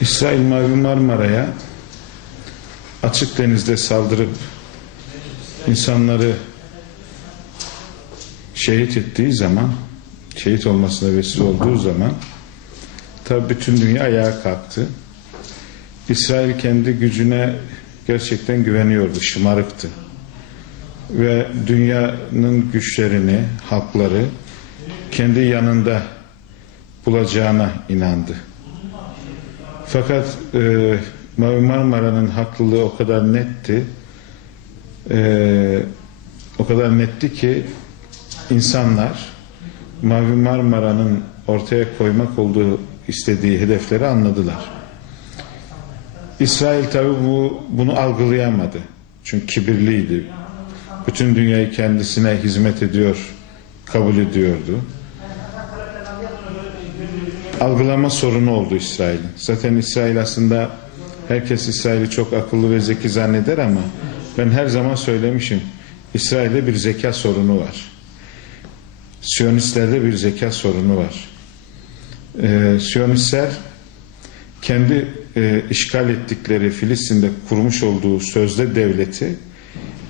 İsrail Mavi Marmara'ya açık denizde saldırıp insanları şehit ettiği zaman, şehit olmasına vesile olduğu zaman tabi bütün dünya ayağa kalktı. İsrail kendi gücüne gerçekten güveniyordu, şımarıktı. Ve dünyanın güçlerini, halkları kendi yanında bulacağına inandı. Fakat Mavi Marmara'nın haklılığı o kadar netti, o kadar netti ki insanlar Mavi Marmara'nın ortaya koymak olduğu istediği hedefleri anladılar. İsrail tabi bunu algılayamadı. Çünkü kibirliydi. Bütün dünyayı kendisine hizmet ediyor, kabul ediyordu. Algılama sorunu oldu İsrail'in. Zaten İsrail aslında, herkes İsrail'i çok akıllı ve zeki zanneder ama ben her zaman söylemişim, İsrail'de bir zeka sorunu var. Siyonistlerde bir zeka sorunu var. Siyonistler kendi işgal ettikleri Filistin'de kurmuş olduğu sözde devleti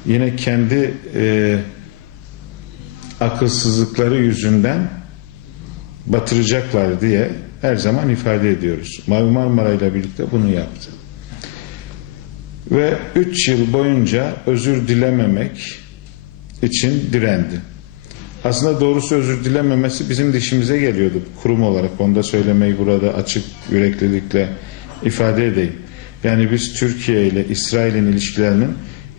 yine kendi akılsızlıkları yüzünden batıracaklar diye her zaman ifade ediyoruz. Mavi Marmara ile birlikte bunu yaptı. Ve 3 yıl boyunca özür dilememek için direndi. Aslında doğrusu özür dilememesi bizim dişimize geliyordu kurum olarak. Onu da söylemeyi burada açık yüreklilikle ifade edeyim. Yani biz Türkiye ile İsrail'in ilişkilerinin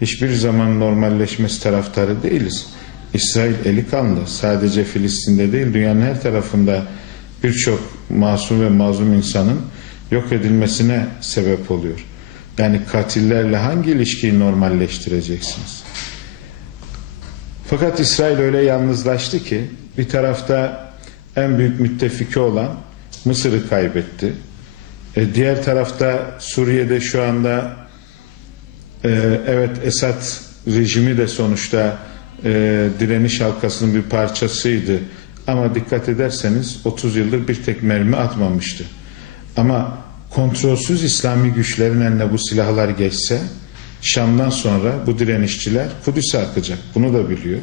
hiçbir zaman normalleşmesi taraftarı değiliz. İsrail eli kanlı. Sadece Filistin'de değil, dünyanın her tarafında birçok masum ve mazlum insanın yok edilmesine sebep oluyor. Yani katillerle hangi ilişkiyi normalleştireceksiniz? Fakat İsrail öyle yalnızlaştı ki bir tarafta en büyük müttefiki olan Mısır'ı kaybetti. Diğer tarafta Suriye'de şu anda evet, Esad rejimi de sonuçta direniş halkasının bir parçasıydı. Ama dikkat ederseniz 30 yıldır bir tek mermi atmamıştı. Ama kontrolsüz İslami güçlerin eline bu silahlar geçse Şam'dan sonra bu direnişçiler Kudüs'e akacak. Bunu da biliyor.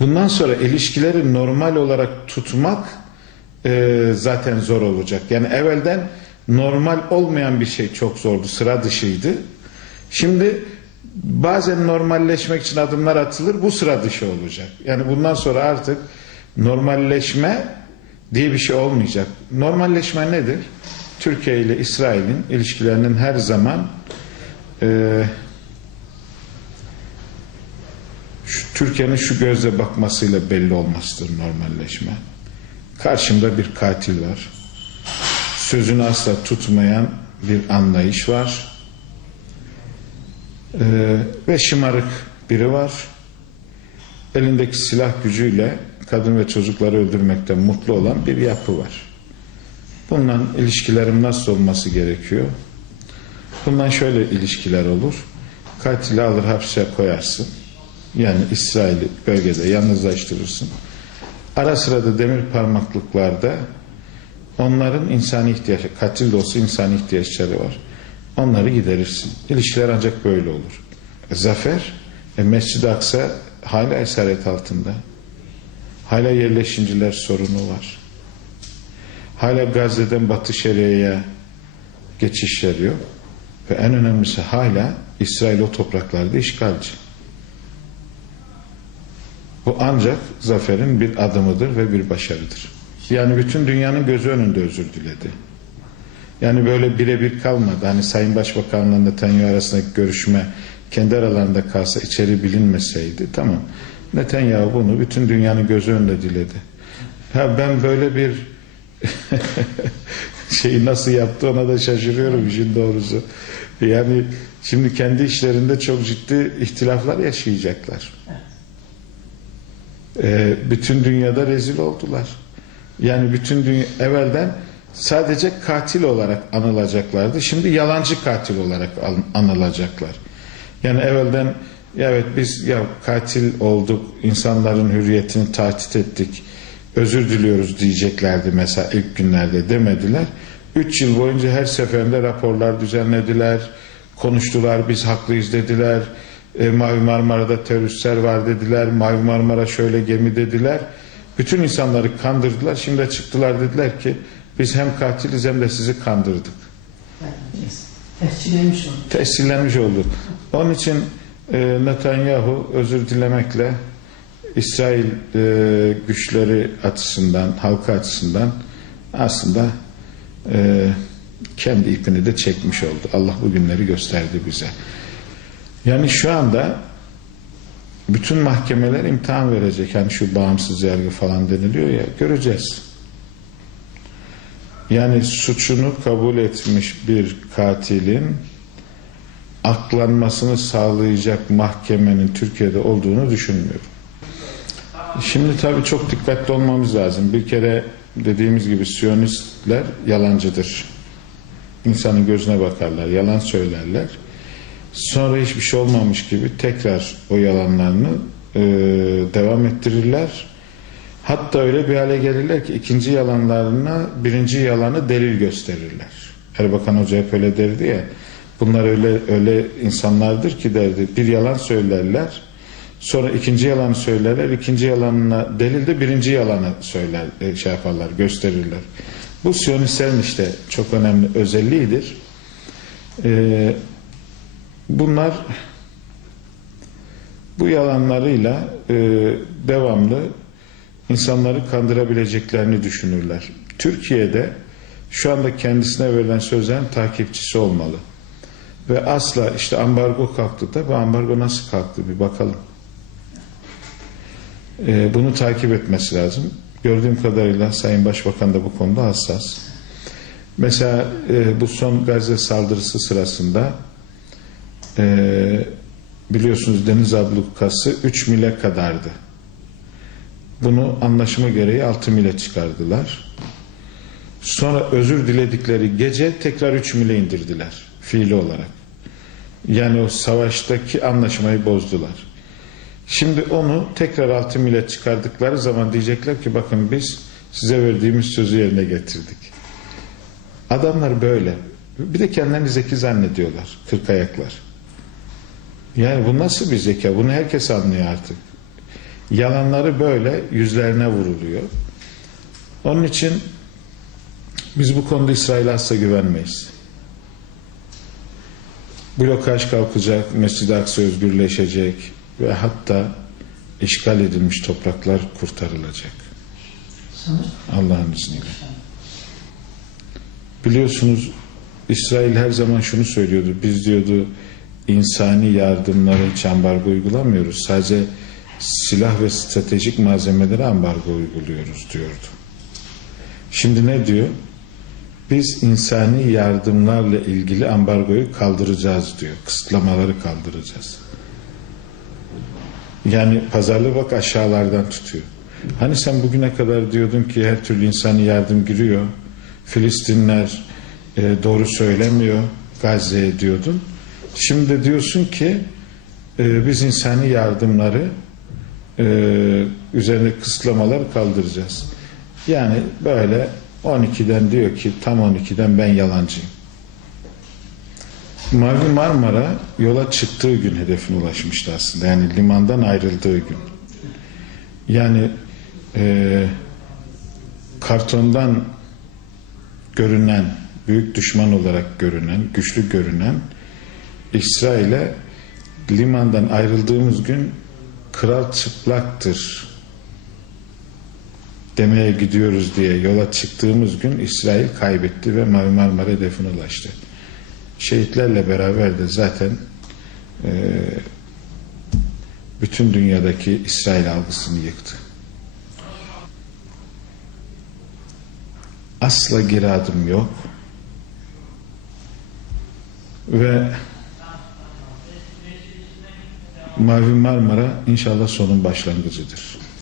Bundan sonra ilişkileri normal olarak tutmak zaten zor olacak. Yani evvelden normal olmayan bir şey çok zordu, sıra dışıydı. Şimdi bazen normalleşmek için adımlar atılır, bu sıra dışı olacak. Yani bundan sonra artık normalleşme diye bir şey olmayacak. Normalleşme nedir? Türkiye ile İsrail'in ilişkilerinin her zaman Türkiye'nin şu gözle bakmasıyla belli olmasıdır normalleşme. Karşımda bir katil var. Sözünü asla tutmayan bir anlayış var. Ve şımarık biri var. Elindeki silah gücüyle kadın ve çocukları öldürmekten mutlu olan bir yapı var. Bundan ilişkilerim nasıl olması gerekiyor? Bundan şöyle ilişkiler olur. Katili alır hapse koyarsın. Yani İsrail'i bölgede yalnızlaştırırsın. Ara sıra da demir parmaklıklarda onların insani ihtiyaçları, katil de olsa insani ihtiyaçları var. Onları giderirsin. İlişkiler ancak böyle olur. Zafer, Mescid-i Aksa hala esaret altında. Hala yerleşimciler sorunu var. Hala Gazze'den Batı Şeria'ya geçişler yok. Ve en önemlisi hala İsrail o topraklarda işgalci. Bu ancak zaferin bir adımıdır ve bir başarıdır. Yani bütün dünyanın gözü önünde özür diledi. Yani böyle birebir kalmadı. Hani Sayın Başbakan'la Netanyahu arasındaki görüşme kendi aralarında kalsa, içeri bilinmeseydi, tamam. Netanyahu bunu bütün dünyanın gözü önünde diledi. Ha, ben böyle bir şeyi nasıl yaptı ona da şaşırıyorum işin doğrusu. Yani şimdi kendi işlerinde çok ciddi ihtilaflar yaşayacaklar. Bütün dünyada rezil oldular. Yani bütün dünya evvelden sadece katil olarak anılacaklardı. Şimdi yalancı katil olarak anılacaklar. Yani evvelden evet biz ya katil olduk, insanların hürriyetini tahdit ettik, özür diliyoruz diyeceklerdi mesela ilk günlerde, demediler. 3 yıl boyunca her seferinde raporlar düzenlediler, konuştular, biz haklıyız dediler. Mavi Marmara'da teröristler var dediler, Mavi Marmara şöyle gemi dediler. Bütün insanları kandırdılar. Şimdi çıktılar, dediler ki biz hem katiliz hem de sizi kandırdık. Tescillenmiş oldu. Tescillenmiş oldu. Onun için Netanyahu özür dilemekle İsrail güçleri açısından, halkı açısından aslında kendi ipini de çekmiş oldu. Allah bu günleri gösterdi bize. Yani şu anda bütün mahkemeler imtihan verecek. Yani şu bağımsız yargı falan deniliyor ya, göreceğiz. Yani suçunu kabul etmiş bir katilin aklanmasını sağlayacak mahkemenin Türkiye'de olduğunu düşünmüyorum. Şimdi tabii çok dikkatli olmamız lazım. Bir kere dediğimiz gibi Siyonistler yalancıdır. İnsanın gözüne bakarlar, yalan söylerler. Sonra hiçbir şey olmamış gibi tekrar o yalanlarını devam ettirirler. Hatta öyle bir hale gelirler ki ikinci yalanlarına birinci yalanı delil gösterirler. Erbakan Hoca hep öyle derdi ya. Bunlar öyle insanlardır ki derdi. Bir yalan söylerler. Sonra ikinci yalanı söylerler. İkinci yalanına delil de birinci yalanı söyler, yaparlar, gösterirler. Bu Siyonistlerin işte çok önemli özelliğidir. Bunlar bu yalanlarıyla devamlı insanları kandırabileceklerini düşünürler. Türkiye'de şu anda kendisine verilen sözlerin takipçisi olmalı. Ve asla işte ambargo kalktı da bu ambargo nasıl kalktı bir bakalım. Bunu takip etmesi lazım. Gördüğüm kadarıyla Sayın Başbakan da bu konuda hassas. Mesela bu son Gazze saldırısı sırasında biliyorsunuz deniz ablukası 3 mile kadardı. Bunu anlaşma gereği 6 mile çıkardılar. Sonra özür diledikleri gece tekrar 3 mile indirdiler fiili olarak. Yani o savaştaki anlaşmayı bozdular. Şimdi onu tekrar 6 mile çıkardıkları zaman diyecekler ki bakın biz size verdiğimiz sözü yerine getirdik. Adamlar böyle. Bir de kendilerini zeki zannediyorlar. Kırkayaklar. Yani bu nasıl bir zeka? Bunu herkes anlıyor artık. Yalanları böyle yüzlerine vuruluyor. Onun için biz bu konuda İsrail'e asla güvenmeyiz. Blokaj kalkacak, Mescid-i Aksa özgürleşecek ve hatta işgal edilmiş topraklar kurtarılacak. Allah'ın izniyle. Biliyorsunuz İsrail her zaman şunu söylüyordu. Biz diyordu insani yardımlara hiç ambargo uygulamıyoruz. Sadece silah ve stratejik malzemelere ambargo uyguluyoruz diyordu. Şimdi ne diyor? Biz insani yardımlarla ilgili ambargoyu kaldıracağız diyor. Kısıtlamaları kaldıracağız. Yani pazarlığı bak aşağılardan tutuyor. Hani sen bugüne kadar diyordun ki her türlü insani yardım giriyor. Filistinler doğru söylemiyor Gazze'ye diyordun. Şimdi de diyorsun ki biz insani yardımları üzerine kısıtlamaları kaldıracağız. Yani böyle 12'den diyor ki tam 12'den ben yalancıyım. Mavi Marmara yola çıktığı gün hedefine ulaşmıştı aslında. Yani limandan ayrıldığı gün. Yani kartondan görünen, büyük düşman olarak görünen, güçlü görünen İsrail'e limandan ayrıldığımız gün kral çıplaktır demeye gidiyoruz diye yola çıktığımız gün İsrail kaybetti ve Mavi Marmara hedefine ulaştı. Şehitlerle beraber de zaten bütün dünyadaki İsrail algısını yıktı. Asla geri adım yok ve Mavi Marmara inşallah sonun başlangıcıdır.